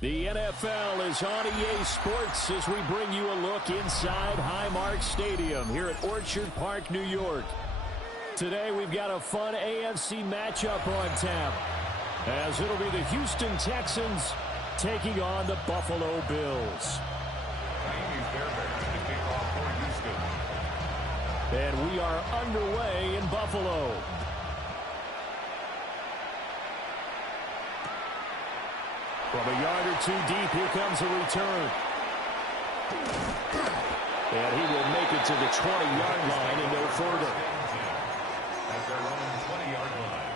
The NFL is on EA Sports as we bring you a look inside Highmark Stadium here at Orchard Park, New York. Today we've got a fun AFC matchup on tap, as it'll be the Houston Texans taking on the Buffalo Bills. And we are underway in Buffalo. From a yard or two deep, here comes a return. And he will make it to the 20-yard line and no further. At their own 20-yard line.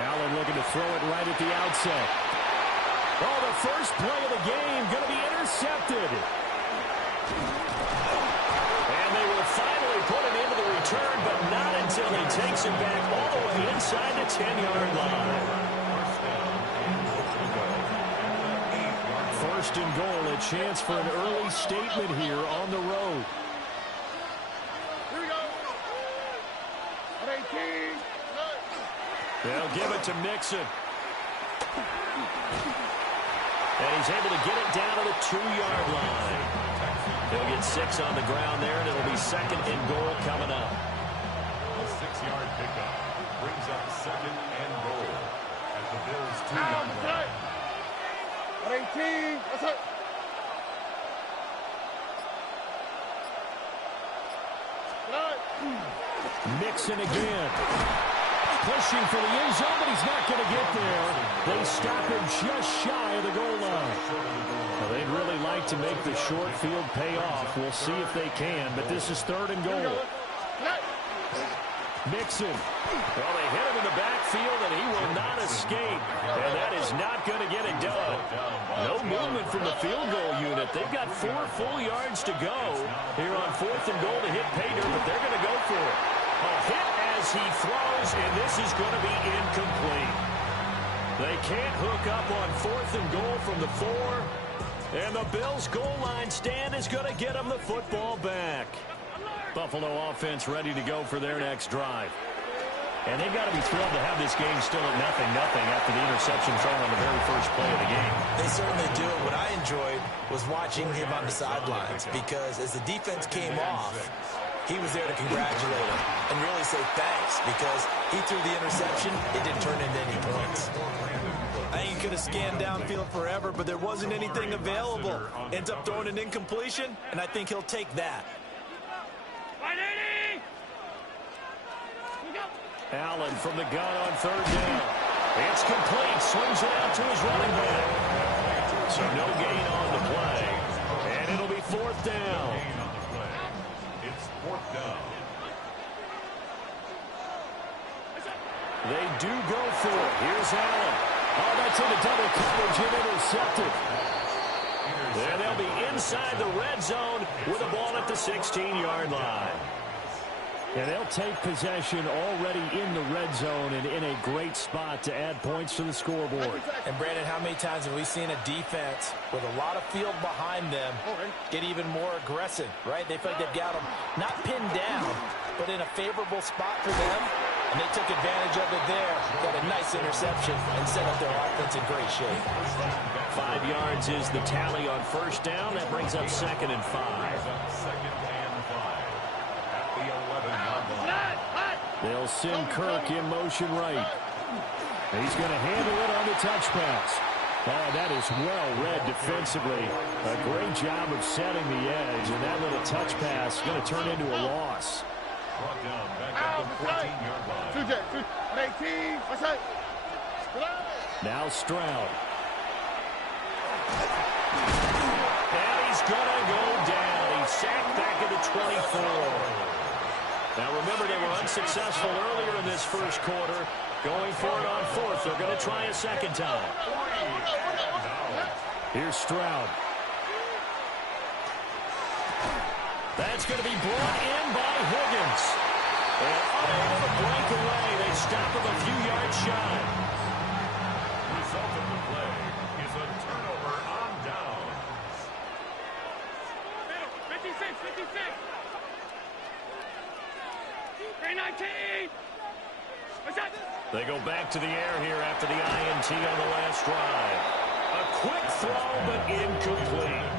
Allen looking to throw it right at the outset. Oh, the first play of the game going to be intercepted. And they will finally put it into the return, but not until he takes it back all the way inside the 10-yard line. First and goal, a chance for an early statement here on the road. Here we go. 18. They'll give it to Mixon. And he's able to get it down to the 2-yard line. He'll get 6 on the ground there, and it'll be second and goal coming up. A 6-yard pickup brings up second and goal at the Bills' 2-yard line. 18. That's it. Mixon again. Pushing for the end zone, but he's not going to get there. They stop him just shy of the goal line. Well, they'd really like to make the short field pay off. We'll see if they can, but this is third and goal. Mixon. Well, they hit him in the backfield, and he will not escape. And that is not going to get it done. No movement from the field goal unit. They've got 4 full yards to go here on fourth and goal to hit Pater, but they're going to go for it. A hit as he throws, and this is going to be incomplete. They can't hook up on fourth and goal from the 4. And the Bills' goal line stand is going to get them the football back. Buffalo offense ready to go for their next drive. And they've got to be thrilled to have this game still at 0-0 after the interception thrown on the very first play of the game. They certainly do. What I enjoyed was watching him on the sidelines, because as the defense came off, he was there to congratulate him and really say thanks, because he threw the interception. It didn't turn into any points. I think he could have scanned downfield forever, but there wasn't anything available. Ends up throwing an incompletion, and I think he'll take that. Allen from the gun on third down. It's complete. Swings it out to his running back. So no gain on the play. And it'll be fourth down. It's fourth down. They do go for it. Here's Allen. Oh, that's into double coverage and intercepted. And they'll be inside the red zone with the ball at the 16-yard line. And they'll take possession already in the red zone and in a great spot to add points to the scoreboard. And, Brandon, how many times have we seen a defense with a lot of field behind them get even more aggressive, right? They feel like they've got them not pinned down, but in a favorable spot for them, and they took advantage of it there. Got a nice interception and set up their offense in great shape. 5 yards is the tally on first down. That brings up second and 5. They'll send Kirk in motion right. He's going to handle it on the touch pass. Oh, that is well read defensively. A great job of setting the edge, and that little touch pass is going to turn into a loss. Now Stroud. And he's going to go down. He's sacked back at the 24. Now, remember, they were unsuccessful earlier in this first quarter. Going for it on fourth. They're going to try a second time. Here's Stroud. That's going to be brought in by Higgins. And unable to break away. They stop him a few yards shy. Result of the play is a turnover on downs. 56. They go back to the air here after the INT on the last drive. A quick throw, but incomplete.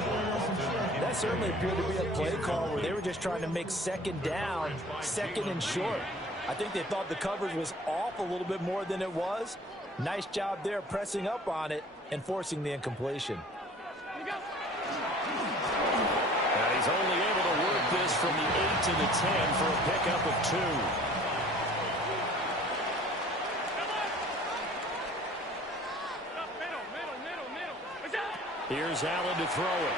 That certainly appeared to be a play call where they were just trying to make second down, second and short. I think they thought the coverage was off a little bit more than it was. Nice job there pressing up on it and forcing the incompletion. And he's only able to work this from the 8 to the 10 for a pickup of 2. Here's Allen to throw it.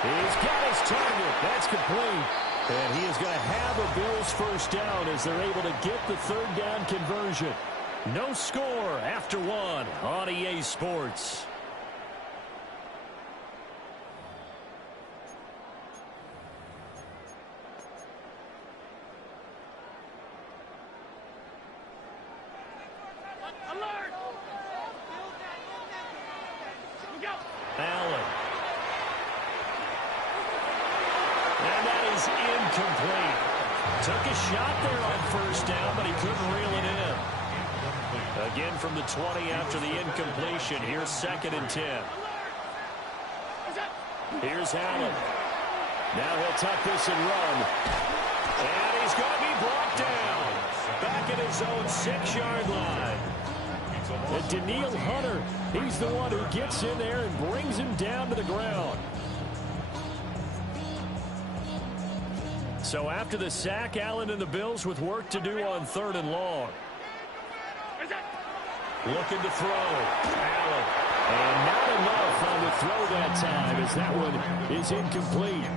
He's got his target. That's complete. And he is going to have a Bills first down as they're able to get the third down conversion. No score after 1 on EA Sports. Allen. And that is incomplete. Took a shot there on first down, but he couldn't reel it in. Again from the 20 after the incompletion. Here's 2nd and 10. Here's Allen. Now he'll tuck this and run. And he's going to be brought down. Back at his own 6-yard line. And Daniil Hunter, he's the one who gets in there and brings him down to the ground. So after the sack, Allen and the Bills with work to do on 3rd and long. Looking to throw. Allen. And not enough on the throw that time as that one is incomplete.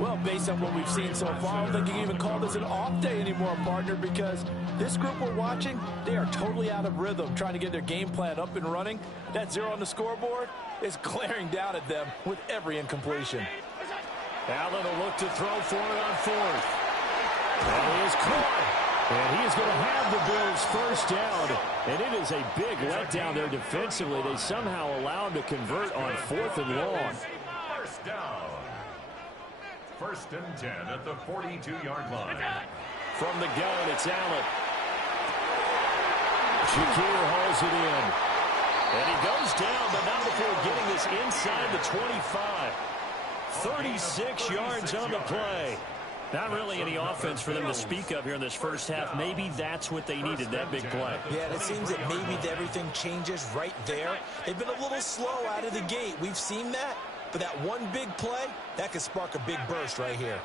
Well, based on what we've seen so far, I don't think you can even call this an off day anymore, partner, because this group we're watching, they are totally out of rhythm trying to get their game plan up and running. That 0 on the scoreboard is glaring down at them with every incompletion. Allen will look to throw for it on 4th. And he is caught. And he is going to have the Bills first down. And it is a big letdown there defensively. They somehow allow him to convert on 4th and long. First down. 1st and 10 at the 42-yard line. From the gun, it's Allen. Shakir hauls it in. And he goes down, but not before getting this inside the 25. 36 yards on the play. Not really any offense for them to speak of here in this first half. Maybe that's what they needed, that big play. Yeah, and it seems that maybe everything changes right there. They've been a little slow out of the gate. We've seen that. But that one big play, that could spark a big burst right here.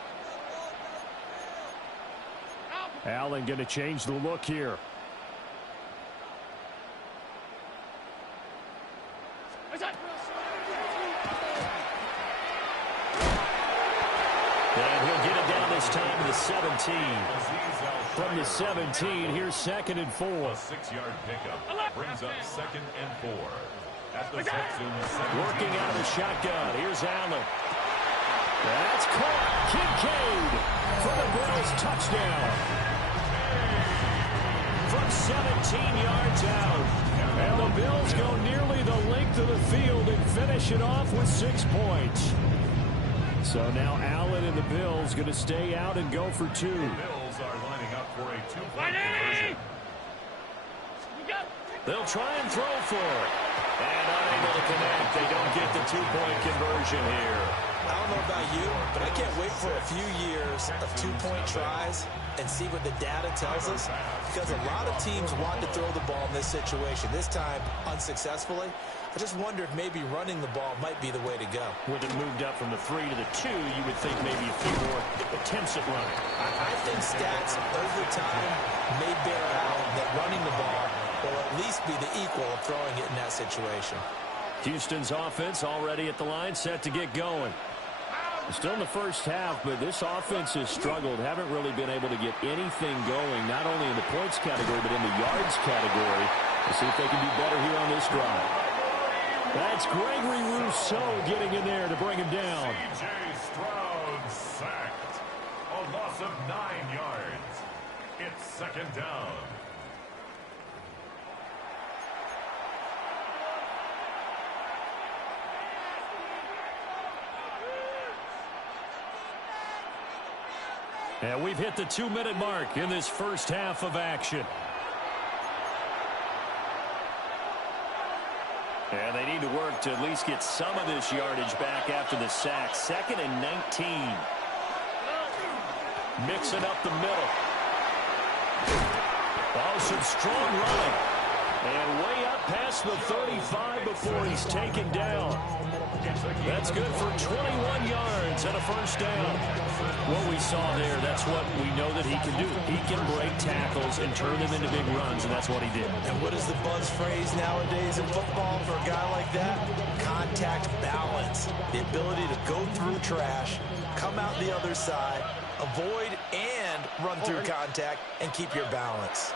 Allen going to change the look here. And he'll get it down this time to the 17. From the 17, here's 2nd and 4. A 6-yard pickup brings up 2nd and 4. At the Texans. Working out of the shotgun. Here's Allen. That's caught. Kincaid for the Bills touchdown. From 17 yards out. And the Bills go nearly the length of the field and finish it off with 6 points. So now Allen and the Bills going to stay out and go for 2. The Bills are lining up for a 2-point conversion. They'll try and throw for it. And unable to connect. They don't get the 2-point conversion here. I don't know about you, but I can't wait for a few years of 2-point tries and see what the data tells us, because a lot of teams want to throw the ball in this situation. This time, unsuccessfully. I just wonder if maybe running the ball might be the way to go. With it moved up from the 3 to the 2, you would think maybe a few more attempts at running. I think stats over time may bear out that running the ball will at least be the equal of throwing it in that situation. Houston's offense already at the line, set to get going. Still in the first half, but this offense has struggled. Haven't really been able to get anything going, not only in the points category, but in the yards category. We'll see if they can do better here on this drive. That's Gregory Rousseau getting in there to bring him down. C.J. Stroud sacked. A loss of 9 yards. It's 2nd down. And we've hit the 2-minute mark in this first half of action. And they need to work to at least get some of this yardage back after the sack. 2nd and 19. Mixing up the middle. Oh, some strong running. And way up past the 35 before he's taken down. That's good for 21 yards and a first down. What we saw there, that's what we know that he can do. He can break tackles and turn them into big runs, and that's what he did. And what is the buzz phrase nowadays in football for a guy like that? Contact balance. The ability to go through trash, come out the other side, avoid and run through contact, and keep your balance.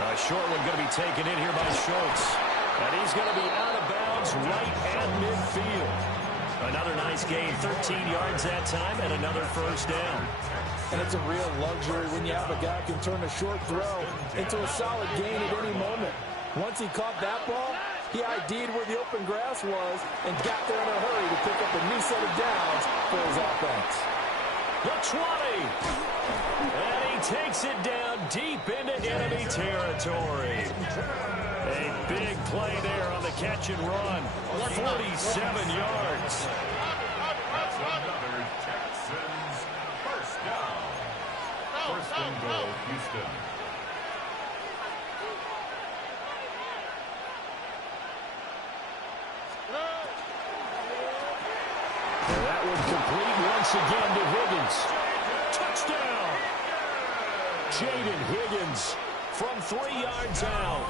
A short one going to be taken in here by Schultz. And he's going to be out of bounds right at midfield. Another nice gain, 13 yards that time, and another first down. And it's a real luxury when you have a guy who can turn a short throw into a solid gain at any moment. Once he caught that ball, he ID'd where the open grass was and got there in a hurry to pick up a new set of downs for his offense. The 20. And he takes it down deep into enemy territory. A big play there on the catch and run. 47 yards. That's another Texans first down. First and goal, Houston. And that one complete once again to Higgins. Touchdown! Jaden Higgins from 3 yards out.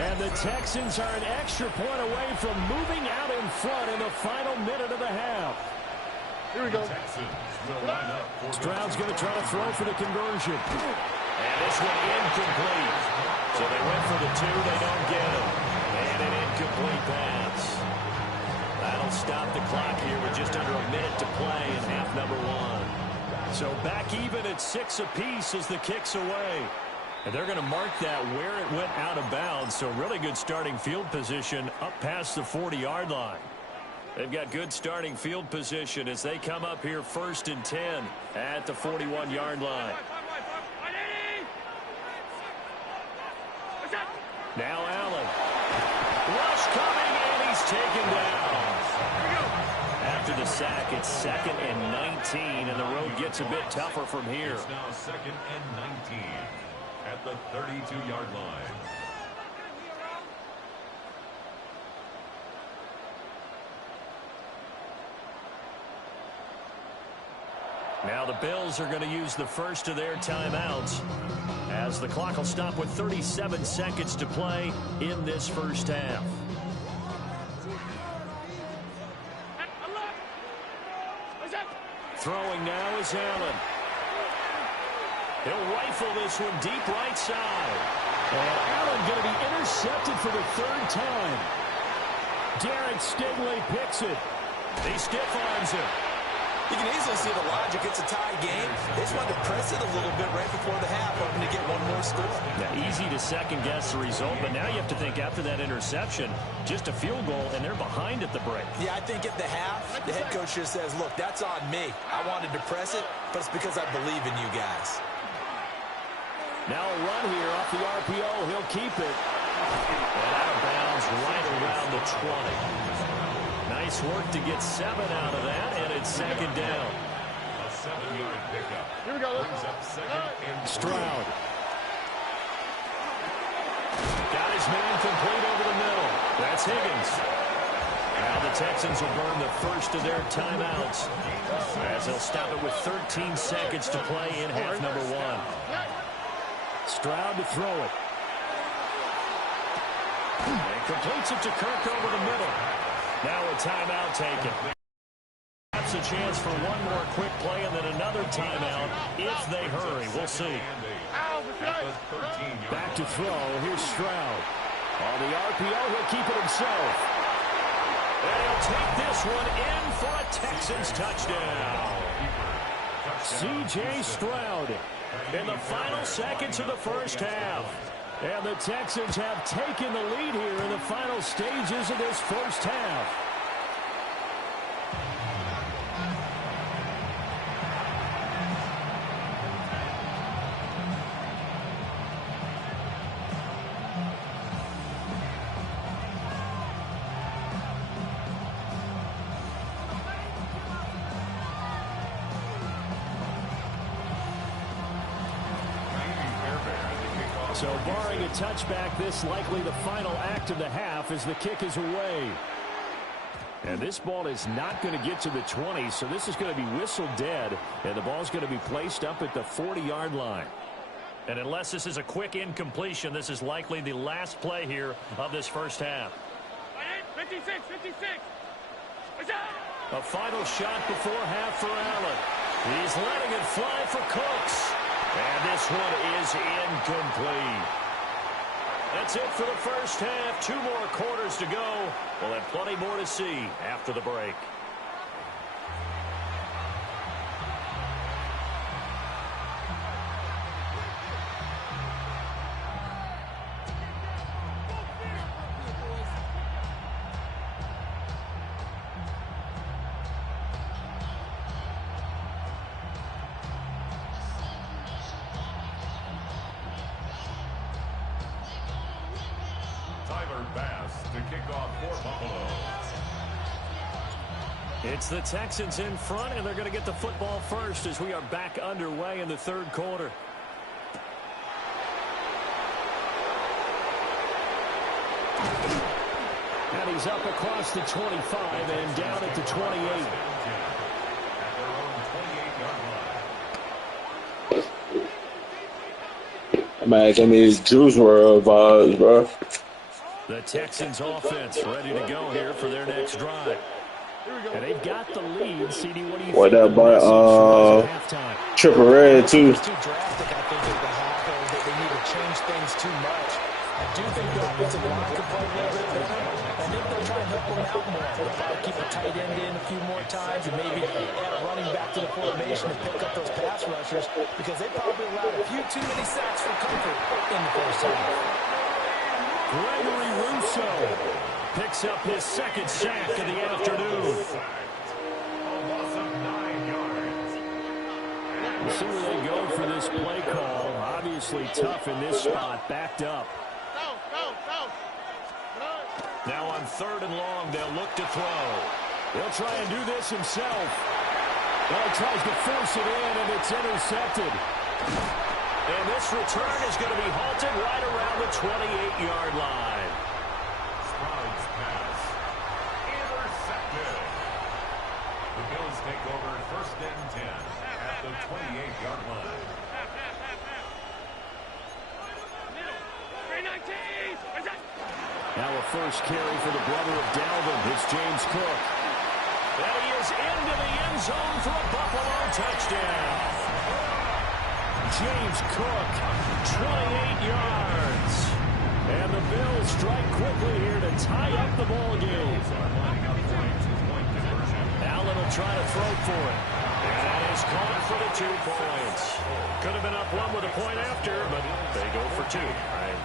And the Texans are an extra point away from moving out in front in the final minute of the half. Here we go. Stroud's going to try to throw for the conversion. And this one incomplete. So they went for the 2. They don't get it. And an incomplete pass. That'll stop the clock here with just under a minute to play in half number 1. So back even at 6 apiece as the kick's away. And they're going to mark that where it went out of bounds. So really good starting field position up past the 40-yard line. They've got good starting field position as they come up here 1st and 10 at the 41-yard line. Now Allen. Rush coming, and he's taken down. After the sack, it's 2nd and 19, and the road gets a bit tougher from here. It's now 2nd and 19 at the 32-yard line. Now the Bills are going to use the first of their timeouts as the clock will stop with 37 seconds to play in this first half. Throwing now is Allen. He'll rifle this one deep right side. And Allen going to be intercepted for the 3rd time. Derek Stingley picks it. He stiff arms him. You can easily see the logic. It's a tie game. They just wanted to press it a little bit right before the half, hoping to get one more score. Yeah, easy to second-guess the result, but now you have to think after that interception, just a field goal, and they're behind at the break. Yeah, I think at the half, the head coach just says, look, that's on me. I wanted to press it, but it's because I believe in you guys. Now a run here off the RPO. He'll keep it. And out of bounds right around the 20. Nice work to get 7 out of that, and it's 2nd down. A 7-yard pickup. Here we go. Brings up 2nd and Stroud. Got his man complete over the middle. That's Higgins. Now the Texans will burn the first of their timeouts as they'll stop it with 13 seconds to play in half number 1. Stroud to throw it. And completes it to Kirk over the middle. Now a timeout taken. That's a chance for one more quick play and then another timeout if they hurry. We'll see. Back to throw. Here's Stroud. On the RPO, he'll keep it himself. And he'll take this one in for a Texans touchdown. C.J. Stroud in the final seconds of the first half. And the Texans have taken the lead here in the final stages of this first half. So barring a touchback, this likely the final act of the half as the kick is away. And this ball is not going to get to the 20, so this is going to be whistled dead, and the ball's going to be placed up at the 40-yard line. And unless this is a quick incompletion, this is likely the last play here of this first half. 56, 56. A final shot before half for Allen. He's letting it fly for Cooks. And this one is incomplete. That's it for the first half. 2 more quarters to go. We'll have plenty more to see after the break. It's the Texans in front, and they're going to get the football first as we are back underway in the third quarter. And he's up across the 25 and down at the 28. Man, give me Juice WRLD vibes, bro. The Texans offense ready to go here for their next drive. And they've got the lead. CD, what do you think? That by Triple Red too. It's too drastic, I think, at the half, and that they need to change things too much. I do think the offensive line could play a little bit better. I think they'll try and help them out more. They'll probably keep a tight end in a few more times and maybe add a running back to the formation to pick up those pass rushers because they probably allowed a few too many sacks for comfort in the first half. Gregory Rousseau picks up his second sack of the afternoon. We'll see where they go for this play call. Obviously tough in this spot, backed up. Now on 3rd and long, they'll look to throw. He'll try and do this himself. Well, he tries to force it in, and it's intercepted. And this return is going to be halted right around the 28-yard line. Sprout's pass. Intercepted. The Bills take over 1st and 10 at the 28-yard line. Now a first carry for the brother of Dalvin. It's James Cook. And he is into the end zone for a Buffalo touchdown. James Cook, 28 yards. And the Bills strike quickly here to tie up the ball game. Allen will try to throw for it. And that is caught for the 2 points. Could have been up 1 with a point after, but they go for 2.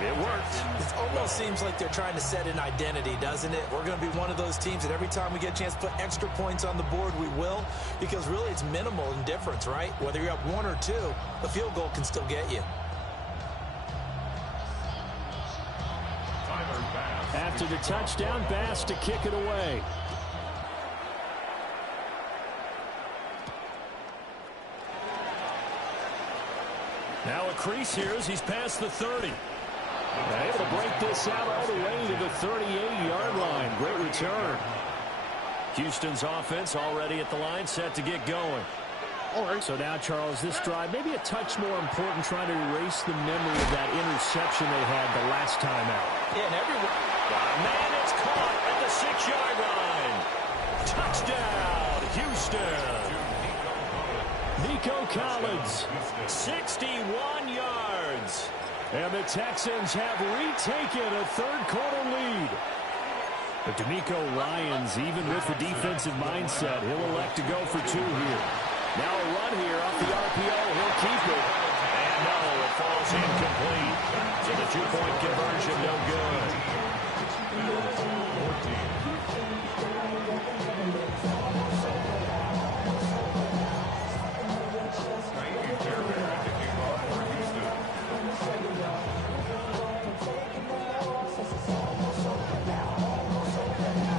It worked. It almost seems like they're trying to set an identity, doesn't it? We're going to be one of those teams that every time we get a chance to put extra points on the board, we will. Because really it's minimal in difference, right? Whether you're up 1 or 2, the field goal can still get you. After the touchdown, Bass to kick it away. Now a crease here as he's past the 30. Able to break this out all the way to the 38-yard line. Great return. Houston's offense already at the line, set to get going. All right. So now, Charles, this drive maybe a touch more important, trying to erase the memory of that interception they had the last time out. Yeah, and everyone. Man, it's caught at the 6-yard line. Touchdown, Houston. Nico Collins, 61 yards. And the Texans have retaken a third-quarter lead. But DeMeco Ryans, even with the defensive mindset, he'll elect to go for 2 here. Now a run here off the RPO. He'll keep it. And no, it falls incomplete. So the 2-point conversion no good.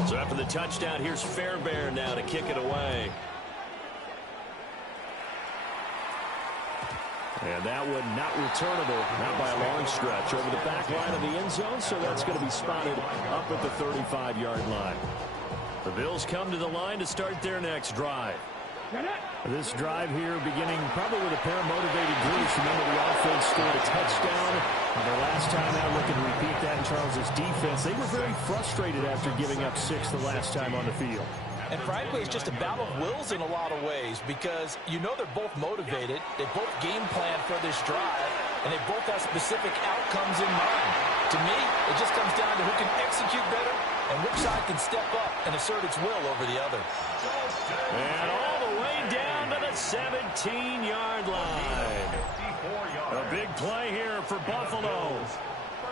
So after the touchdown, here's Fairbairn now to kick it away. And that one not returnable, not by a long stretch, over the back line of the end zone, so that's going to be spotted up at the 35-yard line. The Bills come to the line to start their next drive. This drive here beginning probably with a pair of motivated groups. Remember, the offense scored a touchdown. The last time out, looking to repeat that in Charles's defense. They were very frustrated after giving up 6 the last time on the field. And frankly, it's just a battle of wills in a lot of ways because you know they're both motivated. They both game plan for this drive, and they both have specific outcomes in mind. To me, it just comes down to who can execute better and which side can step up and assert its will over the other. And all the way down to the 17-yard line. A big play here for Buffalo.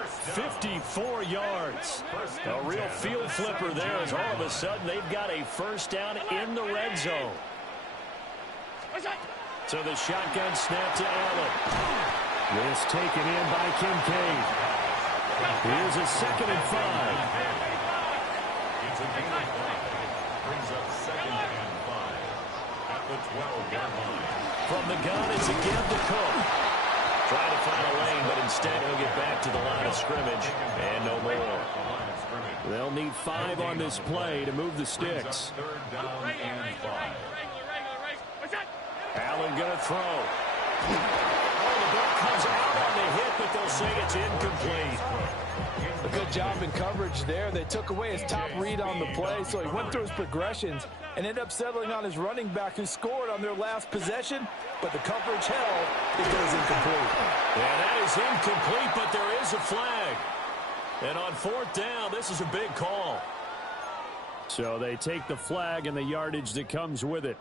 54 yards. A real field flipper there as all of a sudden they've got a first down in the red zone. So the shotgun snap to Allen. This taken in by Kincaid. Here's a 2nd and 5. It's a gain of 5. Brings up 2nd and 5 at the 12-yard line. From the gun, it's again to Cook. Trying to find a lane, but instead he'll get back to the line of scrimmage, and no more. They'll need 5 on this play to move the sticks. 3rd down and 5. Allen going to throw. Oh, the ball comes out on the hit, but they'll say it's incomplete. A good job in coverage there. They took away his top read on the play, so he went through his progressions and ended up settling on his running back who scored on their last possession, but the coverage held. It goes incomplete. And that is incomplete, but there is a flag. And on 4th down, this is a big call. So they take the flag and the yardage that comes with it.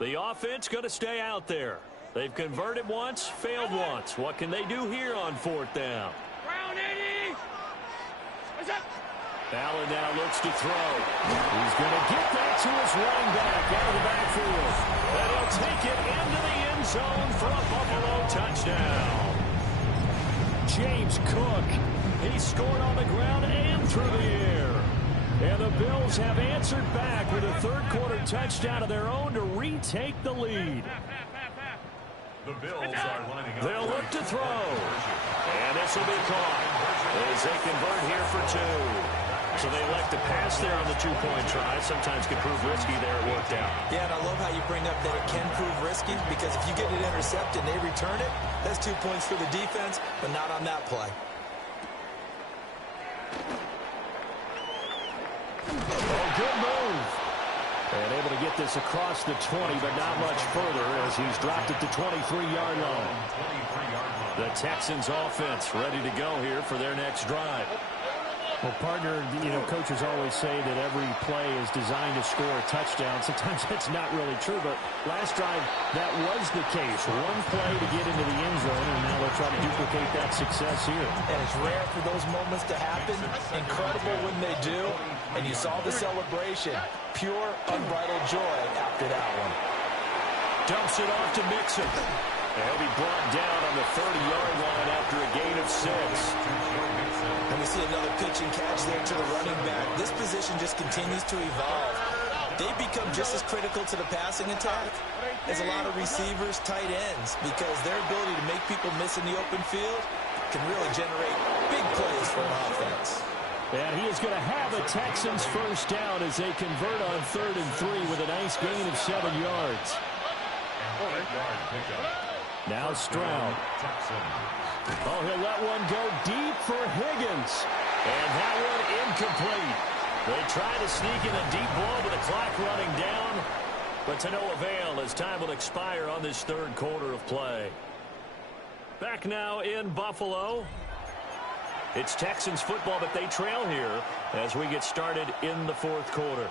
The offense going to stay out there. They've converted once, failed once. What can they do here on 4th down? Allen now looks to throw. He's going to get that to his running back out of the backfield. And he'll take it into the end zone for a Buffalo touchdown. James Cook, he scored on the ground and through the air. And the Bills have answered back with a 3rd-quarter touchdown of their own to retake the lead. The Bills are lining up. They'll look to throw. And this will be caught as they convert here for 2. So they elect to pass there on the 2-point try. Sometimes can prove risky there. It worked out. Yeah, and I love how you bring up that it can prove risky because if you get it intercepted and they return it, that's 2 points for the defense, but not on that play. Oh, good move. And able to get this across the 20, but not much further as he's dropped it to 23-yard line. The Texans offense ready to go here for their next drive. Well, partner, coaches always say that every play is designed to score a touchdown. Sometimes that's not really true, but last drive, that was the case. One play to get into the end zone, and now they'll try to duplicate that success here. And it's rare for those moments to happen. Incredible when they do. And you saw the celebration. Pure, unbridled joy after that one. Dumps it off to Mixon. And he'll be brought down on the 30-yard line after a gain of 6. And we see another pitch and catch there to the running back. This position just continues to evolve. They become just as critical to the passing attack as a lot of receivers, tight ends, because their ability to make people miss in the open field can really generate big plays for an offense. And he is going to have a Texans first down as they convert on 3rd and 3 with a nice gain of 7 yards. Now Stroud. Oh, he'll let one go deep for Higgins. And that one incomplete. They try to sneak in a deep ball with the clock running down, but to no avail as time will expire on this 3rd quarter of play. Back now in Buffalo. It's Texans football, but they trail here as we get started in the 4th quarter.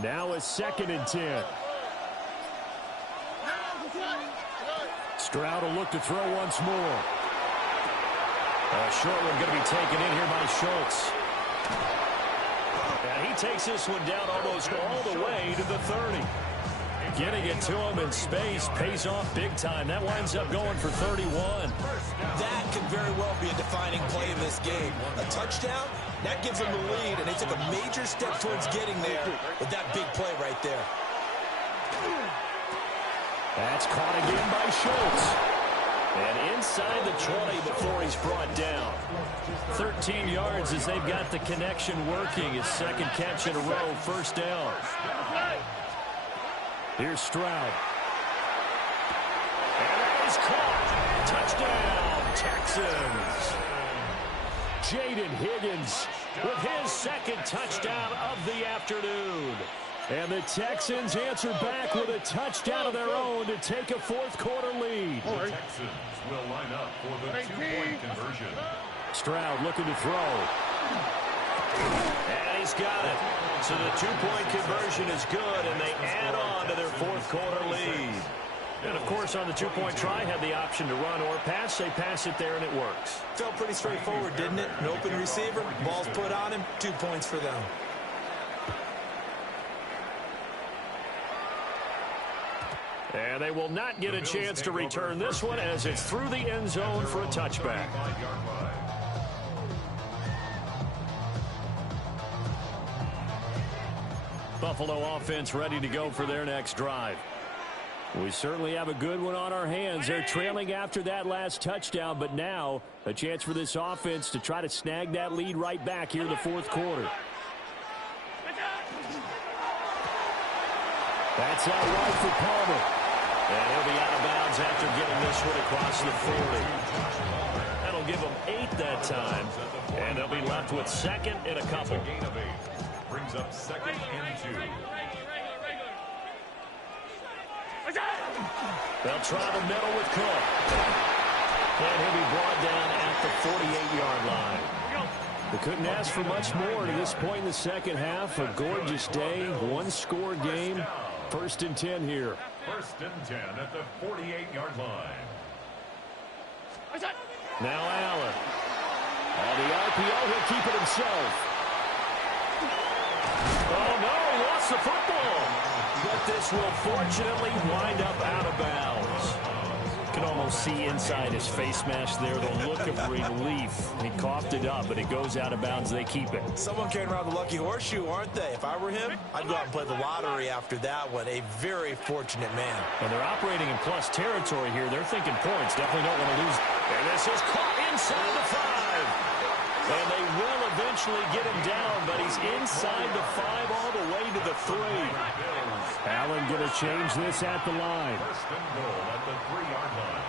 Now a 2nd and 10. Stroud will look to throw once more. A short one going to be taken in here by Schultz. And he takes this one down almost all the way to the 30. Getting it to him in space pays off big time. That winds up going for 31. That could very well be a defining play in this game. A touchdown, that gives them the lead, and they took a major step towards getting there with that big play right there. That's caught again by Schultz. And inside the 20 before he's brought down. 13 yards as they've got the connection working. His second catch in a row, first down. Here's Stroud. And that is caught. Touchdown, Texans. Jaden Higgins with his second touchdown of the afternoon. And the Texans answer back with a touchdown of their own to take a fourth-quarter lead. The Texans will line up for the two-point conversion. Stroud looking to throw. And he's got it. So the two-point conversion is good, and they add on to their fourth-quarter lead. And, of course, on the two-point try, had the option to run or pass. They pass it there, and it works. Felt pretty straightforward, didn't it? An open receiver, ball's put on him, 2 points for them. And they will not get a chance to return this one as it's through the end zone for a touchback. Buffalo offense ready to go for their next drive. We certainly have a good one on our hands. They're trailing after that last touchdown, but now a chance for this offense to try to snag that lead right back here in the fourth quarter. That's out wide for Palmer. And he'll be out of bounds after getting this one across the 40. That'll give them 8 that time. And they'll be left with second and a couple. Gain of 8. Brings up second and 2. They'll try the middle with Cook. And he'll be brought down at the 48-yard line. They couldn't ask for much more to this point in the second half. A gorgeous day, one-score game. First and 10 here. First and 10 at the 48-yard line. Now Allen. On the RPO, he'll keep it himself. Oh, no, he lost the football. But this will fortunately wind up out of bounds. You can almost see inside his face mask there the look of relief. He coughed it up, but it goes out of bounds. They keep it. Someone carrying around the lucky horseshoe, aren't they? If I were him, I'd go out and play the lottery after that one. A very fortunate man. And they're operating in plus territory here. They're thinking points. Definitely don't want to lose. And this is caught inside the 5. And they will eventually get him down, but he's inside the 5 all the way to the 3. Allen going to change this at the line. First and goal at the 3-yard line.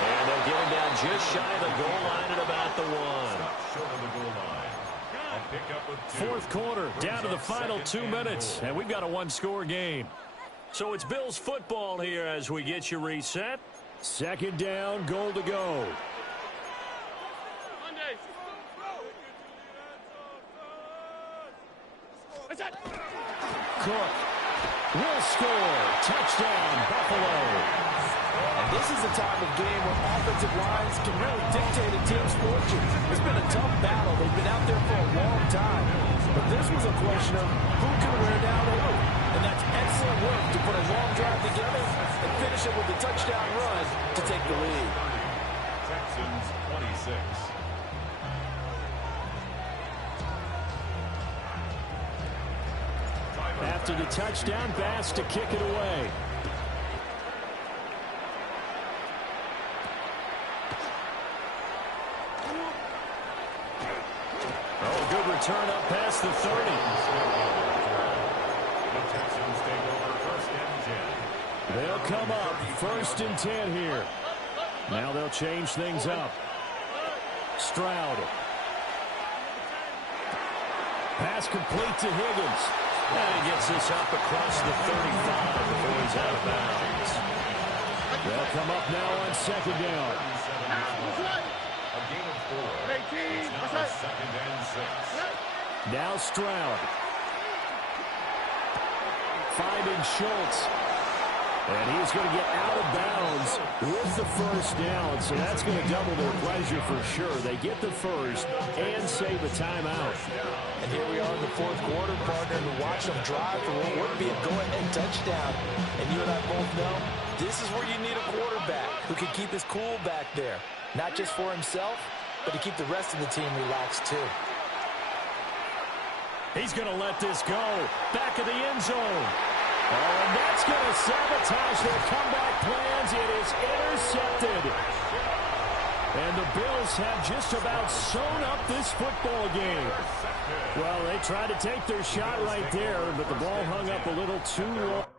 And they'll get him down just shy of the goal line at about the 1. Short of the goal line. A pickup with 2. Fourth quarter, down to the final 2 minutes, and we've got a one-score game. So it's Bills football here as we get you reset. Second down, goal to go. Cook will score. Touchdown, Buffalo. And this is a time of game where offensive lines can really dictate a team's fortunes. It's been a tough battle. They've been out there for a long time. But this was a question of who can wear down who. And that's excellent work to put a long drive together and finish it with a touchdown run to take the lead. Texans 26. After the touchdown, Bass to kick it away. Oh, good return up past the 30. The Texans take over first and 10. They'll come up first and 10 here. Now they'll change things up. Stroud. Pass complete to Higgins. And he gets this up across the 35 before he's out of bounds. They'll come up now on second down. A gain of 4. It's now second and 6. Now Stroud. Finding Schultz. And he's going to get out of bounds with the first down, so that's going to double their pleasure for sure. They get the first and save a timeout. And here we are in the fourth quarter, partner, to watch them drive for what would be a go-ahead touchdown. And you and I both know this is where you need a quarterback who can keep his cool back there, not just for himself, but to keep the rest of the team relaxed too. He's going to let this go. Back of the end zone. Oh, and that's going to sabotage their comeback plans. It is intercepted. And the Bills have just about sewn up this football game. Well, they tried to take their shot right there, but the ball hung up a little too long.